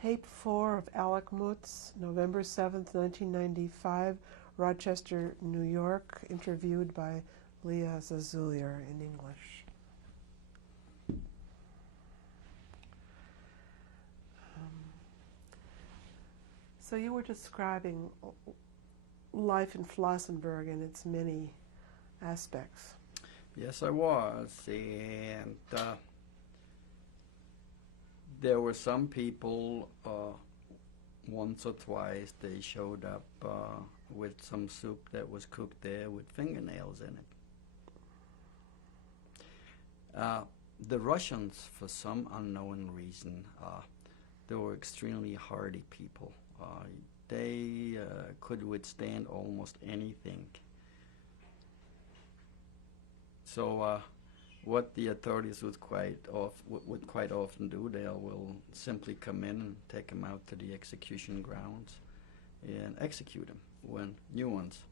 Tape 4 of Alec Mutz, November 7th, 1995, Rochester, New York, interviewed by Leah Zazulier in English. So you were describing life in Flossenburg and its many aspects. Yes, I was, and there were some people, once or twice, they showed up with some soup that was cooked there with fingernails in it. The Russians, for some unknown reason, they were extremely hardy people. They could withstand almost anything. So what the authorities would quite often do, they will simply come in and take them out to the execution grounds and execute them when new ones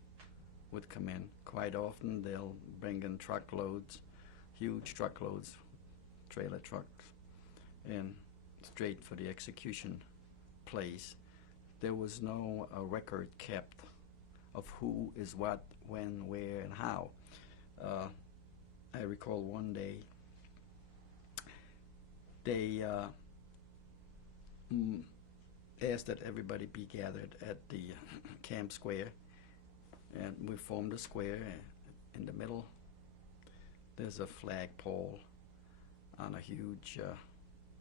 would come in. Quite often they'll bring in truckloads, huge truckloads, trailer trucks, and straight for the execution place. There was no record kept of who is what, when, where, and how. I recall one day they asked that everybody be gathered at the camp square, and we formed a square. In the middle there's a flagpole on a huge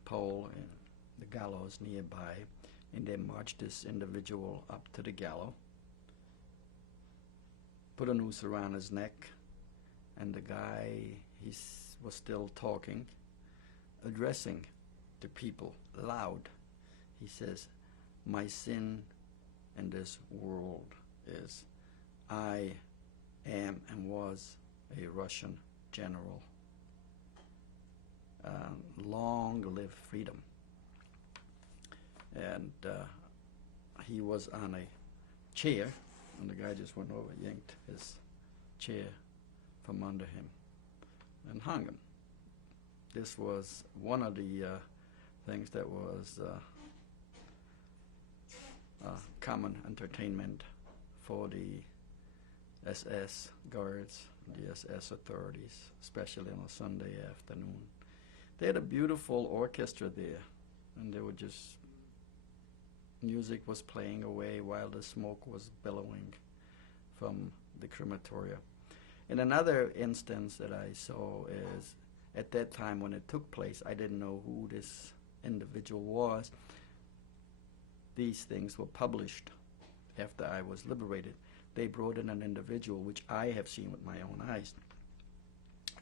pole, and the gallows nearby, and they marched this individual up to the gallows, put a noose around his neck, and the guy, was still talking, addressing the people loud. He says, "My sin in this world is I am and was a Russian general. Long live freedom." And he was on a chair, and the guy just went over, yanked his chair from under him and hung him. This was one of the things that was common entertainment for the SS guards, the SS authorities, especially on a Sunday afternoon. They had a beautiful orchestra there, and they would just, music was playing away while the smoke was billowing from the crematoria. In another instance that I saw is, at that time when it took place, I didn't know who this individual was. These things were published after I was liberated. They brought in an individual which I have seen with my own eyes.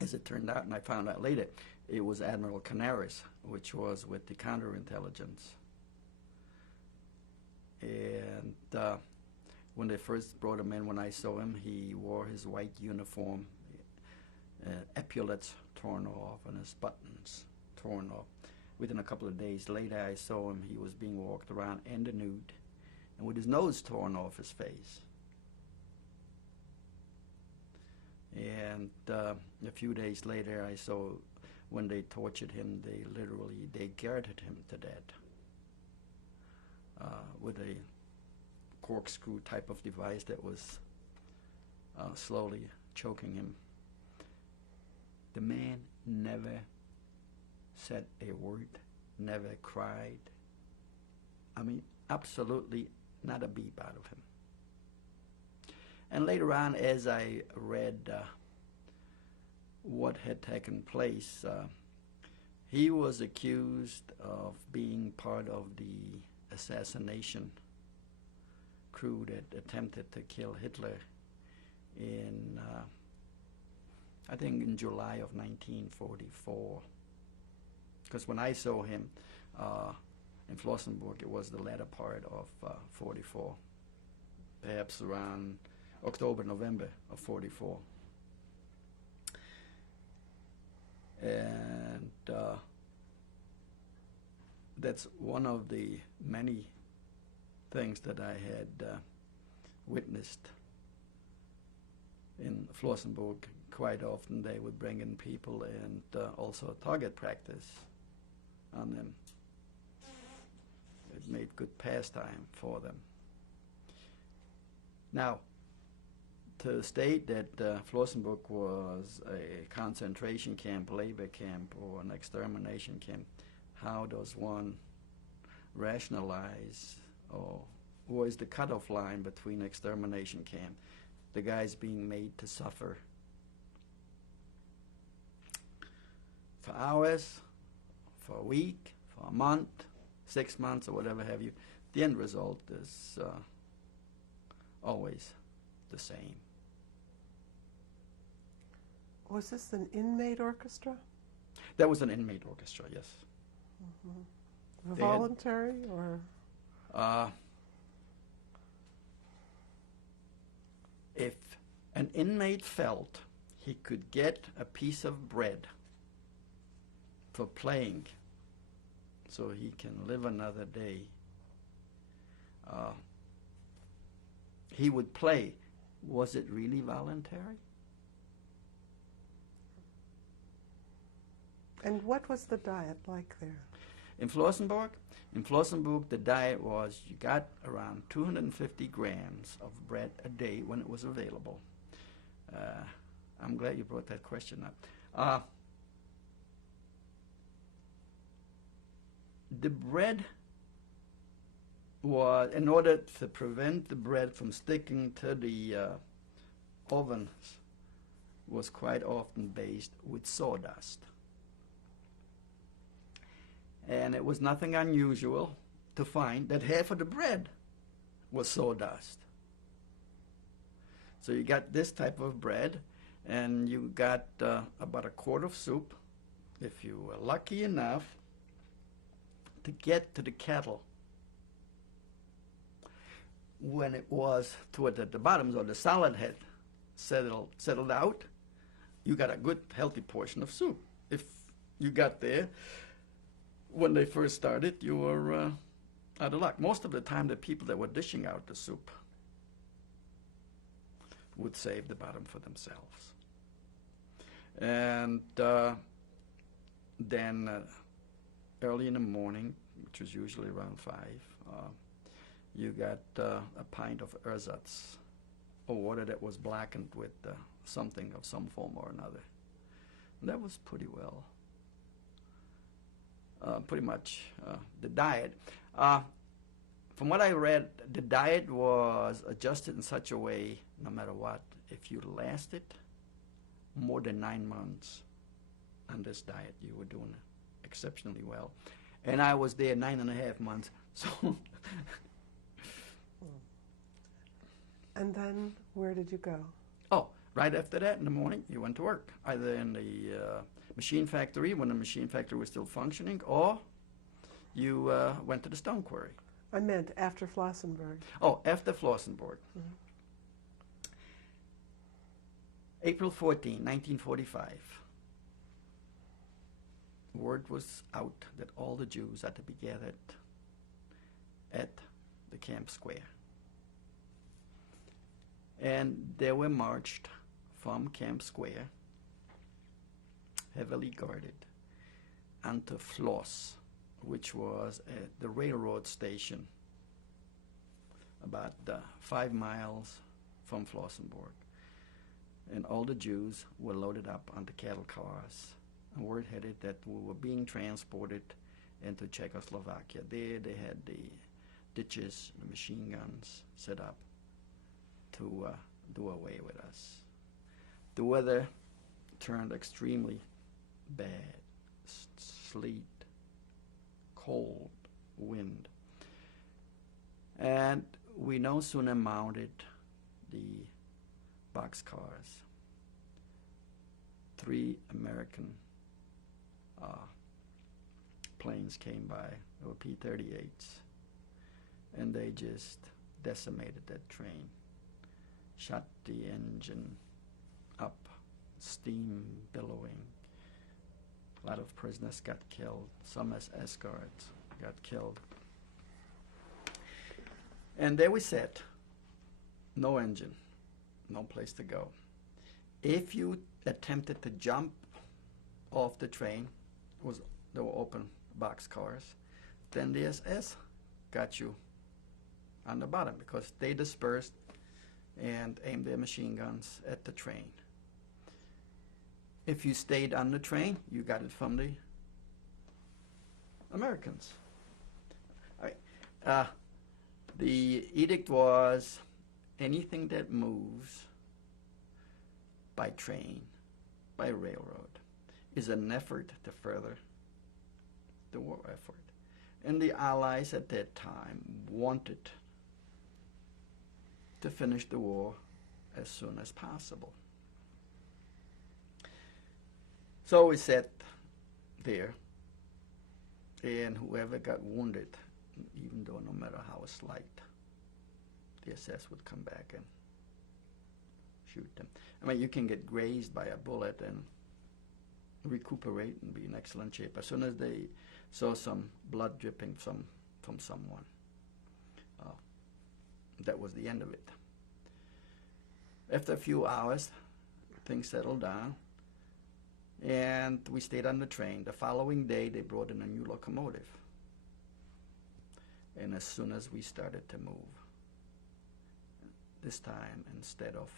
As it turned out, and I found out later, it was Admiral Canaris, which was with the counterintelligence. And when they first brought him in, when I saw him, he wore his white uniform, epaulets torn off and his buttons torn off. Within a couple of days later, I saw him, he was being walked around in the nude and with his nose torn off his face. And a few days later, I saw when they tortured him, they garroted him to death with a corkscrew type of device that was slowly choking him. The man never said a word, never cried. I mean, absolutely not a beep out of him. And later on, as I read what had taken place, he was accused of being part of the assassination crew that attempted to kill Hitler in, I think in July of 1944. Because when I saw him in Flossenburg, it was the latter part of 44, perhaps around October, November of 44. And that's one of the many things that I had witnessed in Flossenburg. Quite often they would bring in people and also target practice on them. made good pastime for them. Now, to state that Flossenburg was a concentration camp, labor camp, or an extermination camp, how does one rationalize, or what is the cutoff line between extermination camp, the guys being made to suffer for hours, for a week, for a month, 6 months, or whatever have you? The end result is always the same. Was this an inmate orchestra? That was an inmate orchestra, yes. Mm-hmm. Voluntary or? If an inmate felt he could get a piece of bread for playing so he can live another day, he would play. Was it really voluntary? And what was the diet like there? In Flossenburg, the diet was you got around 250 grams of bread a day when it was available. I'm glad you brought that question up. The bread was, in order to prevent the bread from sticking to the ovens, was quite often based with sawdust. And it was nothing unusual to find that half of the bread was sawdust. So you got this type of bread, and you got about a quart of soup, if you were lucky enough to get to the kettle. When it was toward the bottom, so the solid had settled out, you got a good healthy portion of soup. If you got there when they first started, you were out of luck. Most of the time, the people that were dishing out the soup would save the bottom for themselves. And then early in the morning, which was usually around 5, you got a pint of ersatz, or water that was blackened with something of some form or another. And that was pretty well. Pretty much the diet. From what I read, the diet was adjusted in such a way, no matter what, if you lasted more than 9 months on this diet, you were doing exceptionally well. And I was there 9.5 months, so. And then where did you go? Oh, right after that in the morning, you went to work, either in the machine factory when the machine factory was still functioning, or you went to the stone quarry. I meant after Flossenburg. Oh, after Flossenburg. Mm-hmm. April 14, 1945. Word was out that all the Jews had to be gathered at the camp square. And they were marched from Camp Square, heavily guarded, onto Floss, which was at the railroad station about 5 miles from Flossenburg. And all the Jews were loaded up onto cattle cars. And word headed that we were being transported into Czechoslovakia. There they had the ditches, the machine guns set up to do away with us. The weather turned extremely bad. Sleet, cold, wind. And we no sooner mounted the boxcars. 3 American planes came by. They were P-38s. And they just decimated that train. Shut the engine up, steam billowing. A lot of prisoners got killed. Some as escorts got killed. And there we sat. No engine, no place to go. If you attempted to jump off the train, there were open boxcars, then the SS got you on the bottom, because they dispersed and aimed their machine guns at the train. If you stayed on the train, you got it from the Americans. All right. The edict was anything that moves by train, by railroad, is an effort to further the war effort. And the Allies at that time wanted to finish the war as soon as possible. So we sat there, and whoever got wounded, even though no matter how slight, the SS would come back and shoot them. I mean, you can get grazed by a bullet and recuperate and be in excellent shape. As soon as they saw some blood dripping from someone, that was the end of it. After a few hours, things settled down, and we stayed on the train. The following day, they brought in a new locomotive. And as soon as we started to move, this time, instead of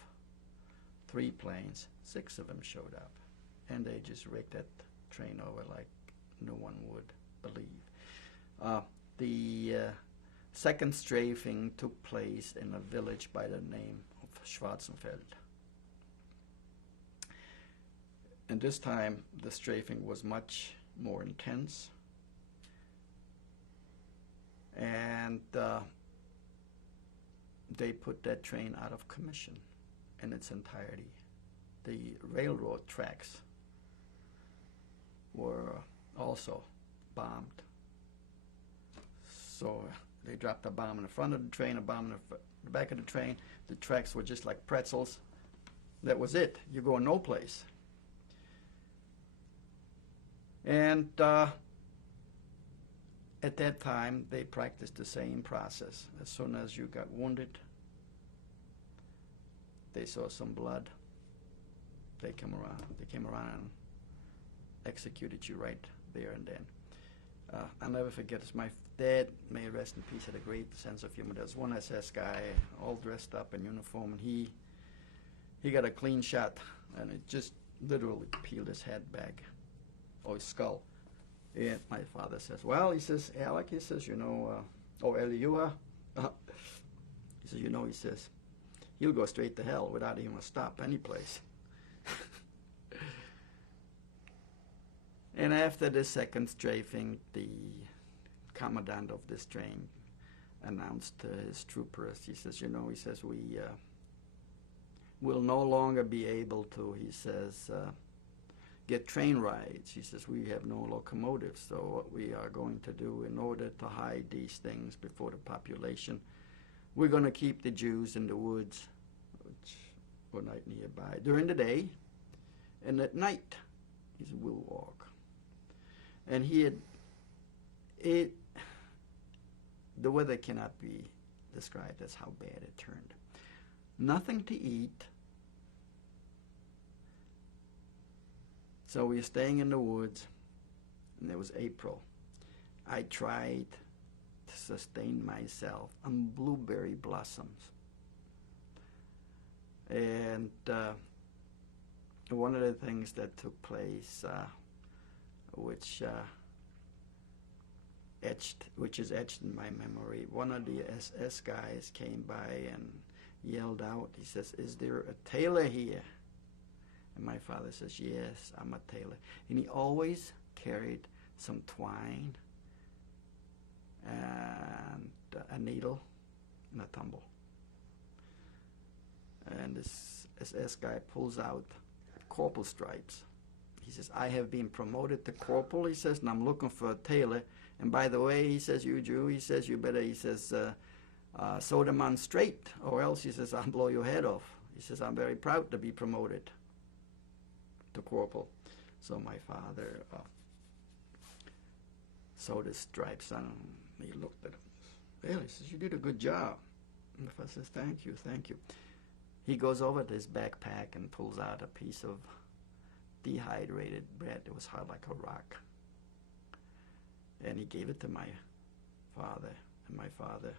3 planes, 6 of them showed up. And they just raked that train over like no one would believe. The second strafing took place in a village by the name of Schwarzenfeld. And this time, the strafing was much more intense. And they put that train out of commission in its entirety. The railroad tracks were also bombed. So they dropped a bomb in the front of the train, a bomb in the back of the train. The tracks were just like pretzels. That was it. You go no place. And at that time, they practiced the same process. As soon as you got wounded, they saw some blood, they came around and executed you right there and then. I'll never forget this. My dad, may he rest in peace, had a great sense of humor. There was one SS guy, all dressed up in uniform, and he got a clean shot, and it just literally peeled his head back, or his skull. And my father says, well, he says, Alec, he says, you know, Eliua, he says, you know, he says, he'll go straight to hell without even a stop any place. And after the second strafing, the commandant of this train announced to his troopers, he says, you know, he says, we will no longer be able to, he says, get train rides. He says, we have no locomotives, so what we are going to do in order to hide these things before the population, we're going to keep the Jews in the woods, which were right nearby, during the day, and at night, he said, we'll walk. And the weather cannot be described as how bad it turned. Nothing to eat. So we were staying in the woods, and it was April. I tried to sustain myself on blueberry blossoms. And one of the things that took place, which is etched in my memory, one of the SS guys came by and yelled out, he says, is there a tailor here? And my father says, yes, I'm a tailor. And he always carried some twine and a needle and a tumble. And this SS guy pulls out corporal stripes. He says, I have been promoted to corporal, he says, and I'm looking for a tailor. And by the way, he says, you Jew, he says, you better, he says, sew them on straight, or else, he says, I'll blow your head off. He says, I'm very proud to be promoted to corporal. So my father sewed his stripes on him. He looked at him. Well, he says, you did a good job. And the father says, thank you, thank you. He goes over to his backpack and pulls out a piece of dehydrated bread. It was hard like a rock. And he gave it to my father. And my father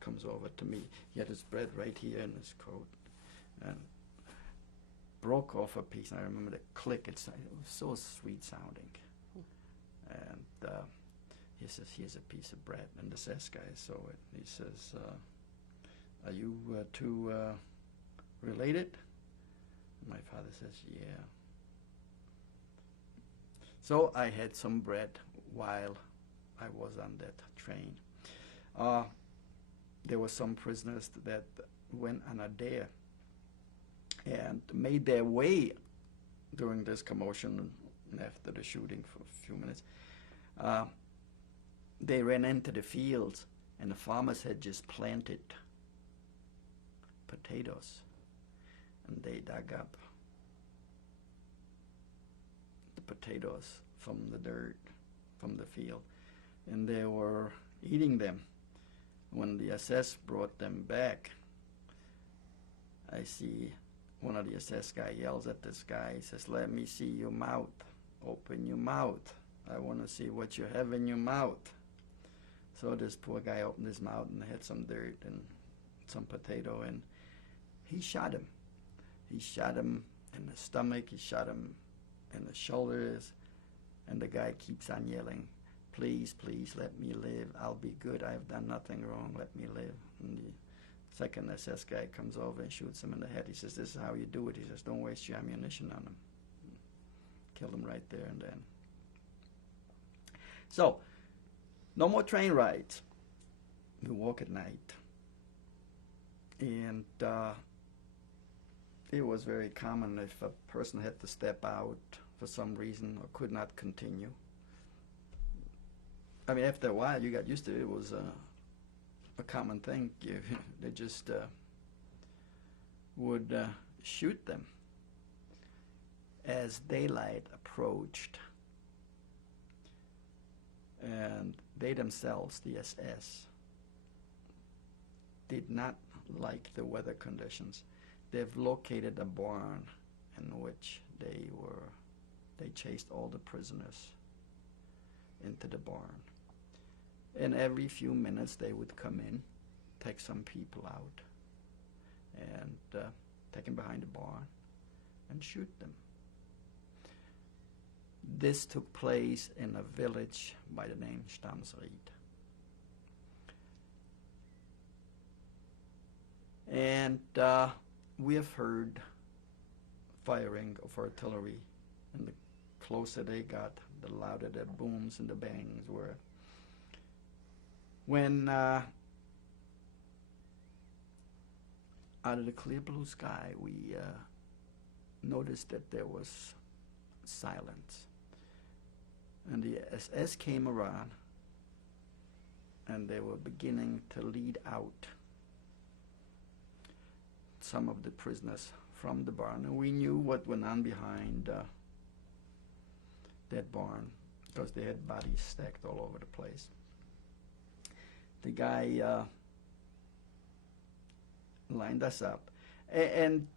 comes over to me. He had his bread right here in his coat, and broke off a piece. And I remember the click. It was so sweet sounding. And he says, "Here's a piece of bread." And the SS guy saw it. He says, "Are you two related?" And my father says, "Yeah." So I had some bread while I was on that train. There were some prisoners that went on a dare and made their way during this commotion after the shooting for a few minutes. They ran into the fields, and the farmers had just planted potatoes, and they dug up the potatoes from the dirt, from the field, and they were eating them. When the SS brought them back, I see one of the SS guy yells at this guy. He says, "Let me see your mouth. Open your mouth. I want to see what you have in your mouth." So this poor guy opened his mouth and had some dirt and some potato, and he shot him. He shot him in the stomach. He shot him in the shoulders, and the guy keeps on yelling, "Please, please, let me live. I'll be good. I've done nothing wrong. Let me live." And the second SS guy comes over and shoots him in the head. He says, "This is how you do it." He says, "Don't waste your ammunition on him." Killed him right there and then. So, no more train rides. We walk at night. And it was very common if a person had to step out for some reason or could not continue. I mean, after a while, you got used to it. It was a common thing. They just would shoot them. As daylight approached, and they themselves, the SS, did not like the weather conditions. They've located a barn in which they chased all the prisoners into the barn. And every few minutes they would come in, take some people out, and take them behind the barn and shoot them. This took place in a village by the name Stamsried. And we have heard firing of artillery, and the closer they got, the louder the booms and the bangs were. When out of the clear blue sky, we noticed that there was silence. And the SS came around, and they were beginning to lead out some of the prisoners from the barn. And we knew what went on behind that barn, because they had bodies stacked all over the place. The guy lined us up, and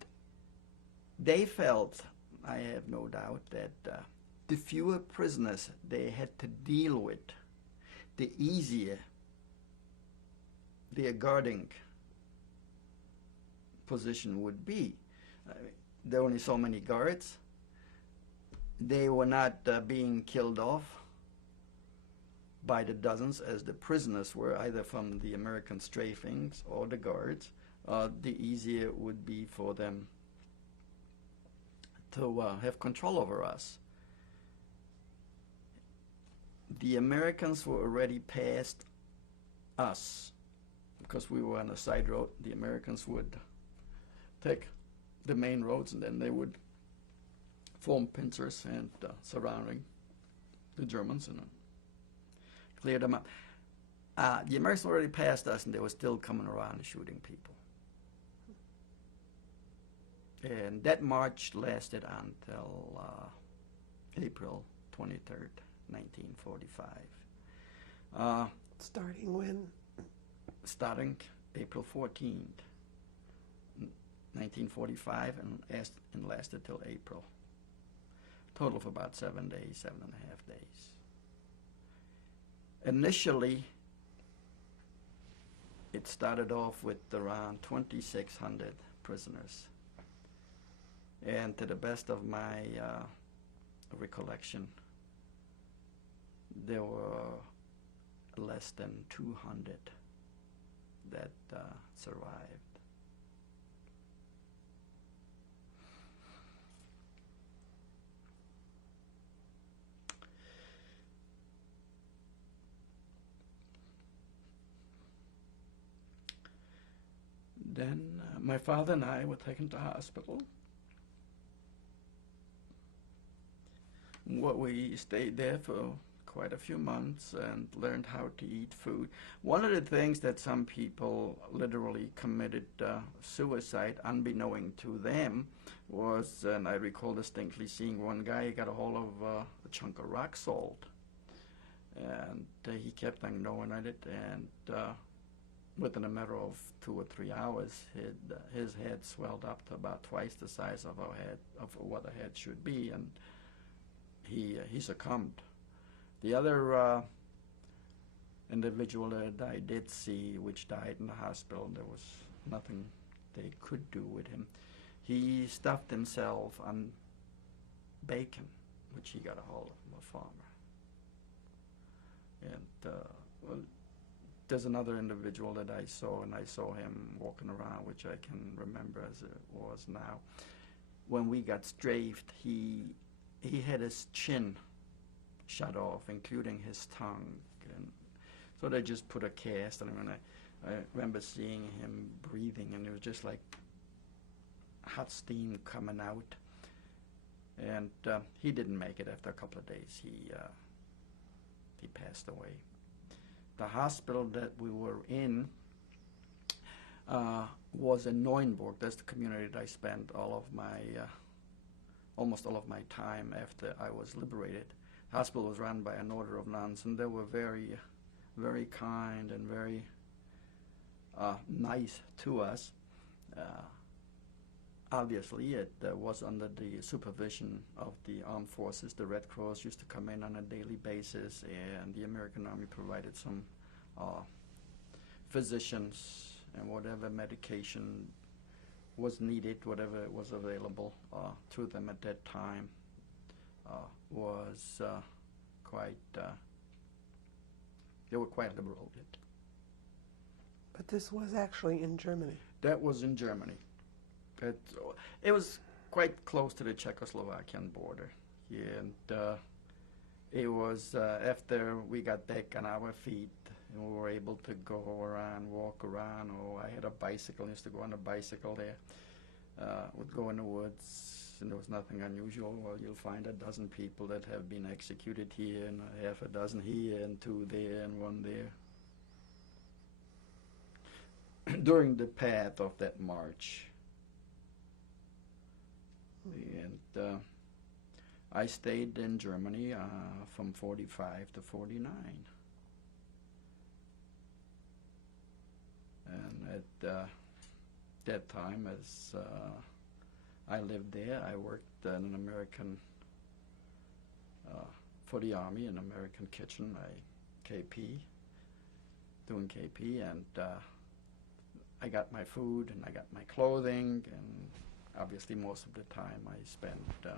they felt, I have no doubt, that the fewer prisoners they had to deal with, the easier their guarding position would be. There were only so many guards. They were not being killed off by the dozens as the prisoners were, either from the American strafings or the guards. The easier it would be for them to have control over us. The Americans were already past us because we were on a side road. The Americans would take the main roads, and then they would form pincers and surrounding the Germans and clear them up. The Americans were already past us, and they were still coming around and shooting people. And that march lasted until April 23rd, 1945. Starting when? Starting April 14th, 1945, and lasted till April. Total of about 7 days, 7.5 days. Initially, it started off with around 2,600 prisoners. And to the best of my recollection, there were less than 200 that survived. Then my father and I were taken to hospital. We stayed there for quite a few months and learned how to eat food. One of the things that some people literally committed suicide unbeknown to them was, and I recall distinctly seeing one guy got a hold of a chunk of rock salt, and he kept on gnawing at it, and within a matter of 2 or 3 hours, his head swelled up to about twice the size of our head, of what a head should be, and he succumbed. The other individual that I did see, which died in the hospital, there was nothing they could do with him. He stuffed himself on bacon, which he got a hold of from a farmer. And well, there's another individual that I saw, and I saw him walking around, which I can remember as it was now. When we got strafed, he had his chin shut off, including his tongue, and so they just put a cast on him. And I remember seeing him breathing, and it was just like hot steam coming out. And he didn't make it. After a couple of days, he passed away. The hospital that we were in was in Neuenburg. That's the community that I spent all of my almost all of my time after I was liberated. The hospital was run by an order of nuns, and they were very, very kind and very nice to us. Obviously, it was under the supervision of the armed forces. The Red Cross used to come in on a daily basis, and the American Army provided some physicians and whatever medication was needed, whatever was available to them at that time, was quite, they were quite liberal with it. But this was actually in Germany. That was in Germany. It was quite close to the Czechoslovakian border. And it was after we got back on our feet and we were able to go around, walk around. I had a bicycle, I used to go on a bicycle there. Would go in the woods, and there was nothing unusual. Well, you'll find a dozen people that have been executed here, and half a dozen here, and 2 there, and 1 there. During the path of that march. And I stayed in Germany from 45 to 49. And at that time, as I lived there, I worked in an American, for the Army, an American kitchen, KP, doing KP, and I got my food and I got my clothing, and obviously most of the time I spent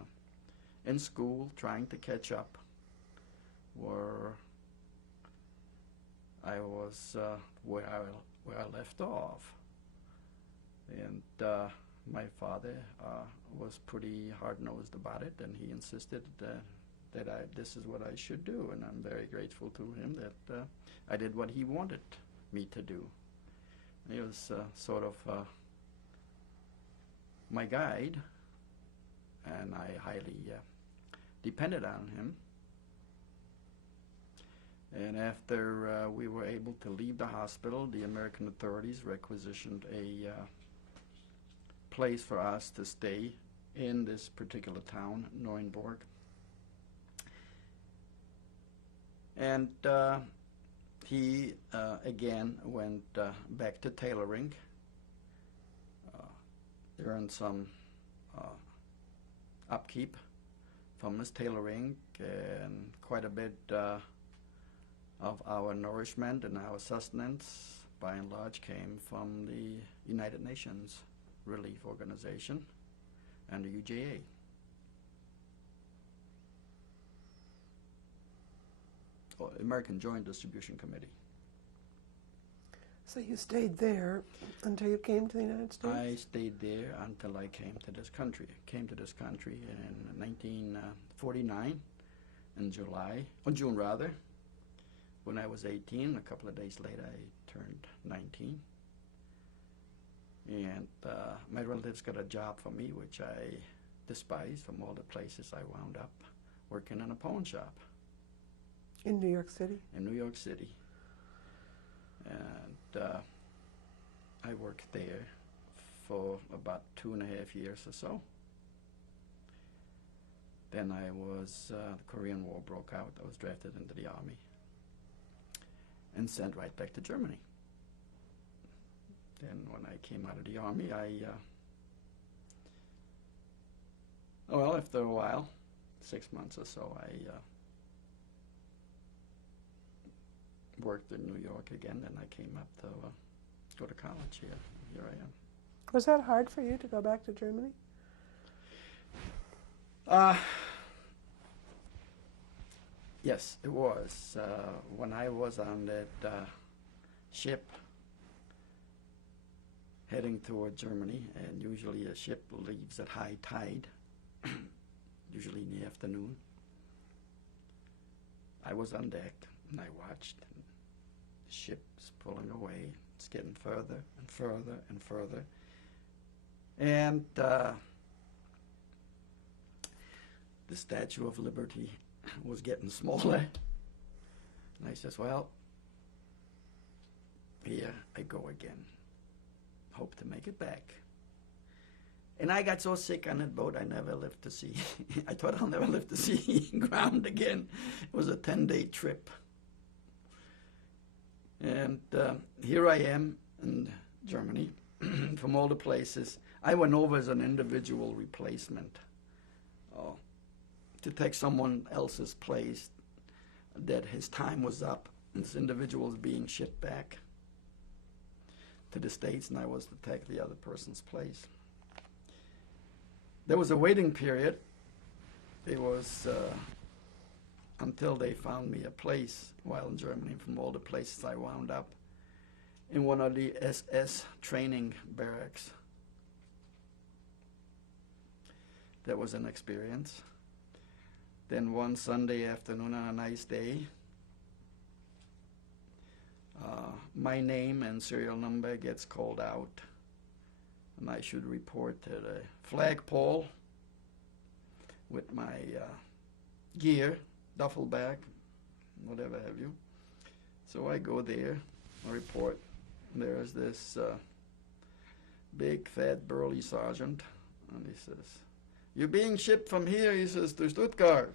in school trying to catch up where I was, where I left off. And my father was pretty hard-nosed about it, and he insisted that this is what I should do, and I'm very grateful to him that I did what he wanted me to do. He was sort of my guide, and I highly depended on him. And after we were able to leave the hospital, the American authorities requisitioned a place for us to stay in this particular town, Neuenburg. And he again went back to tailoring, earned some upkeep from his tailoring, and quite a bit of our nourishment and our sustenance by and large came from the United Nations Relief Organization and the UJA. Or American Joint Distribution Committee. So you stayed there until you came to the United States? I stayed there until I came to this country. I came to this country in 1949 in June rather. When I was 18, a couple of days later I turned 19. And my relatives got a job for me, which I despised from all the places I wound up working in a pawn shop. In New York City? In New York City. And I worked there for about 2.5 years or so. Then the Korean War broke out. I was drafted into the army and sent right back to Germany. Then when I came out of the army, well, after a while, 6 months or so, I worked in New York again, and I came up to go to college here. Here I am. Was that hard for you to go back to Germany? Yes, it was. When I was on that ship heading toward Germany, and usually a ship leaves at high tide, usually in the afternoon, I was on deck, and I watched. The ship's pulling away. It's getting further and further and further. And the Statue of Liberty was getting smaller. And I says, well, here I go again. Hope to make it back. And I got so sick on that boat, I never lived to see. I thought I'll never live to see ground again. It was a 10-day trip. And here I am in Germany, from all the places. I went over as an individual replacement to take someone else's place that his time was up. And this individual was being shipped back to the States, and I was to take the other person's place. There was a waiting period. It was until they found me a place while in Germany. From all the places I wound up in one of the SS training barracks. That was an experience. Then one Sunday afternoon on a nice day, my name and serial number gets called out, and I should report to the flagpole with my gear, duffel bag, whatever have you. So I go there, I report. There's this big, fat, burly sergeant, and he says, "You're being shipped from here," he says, "to Stuttgart."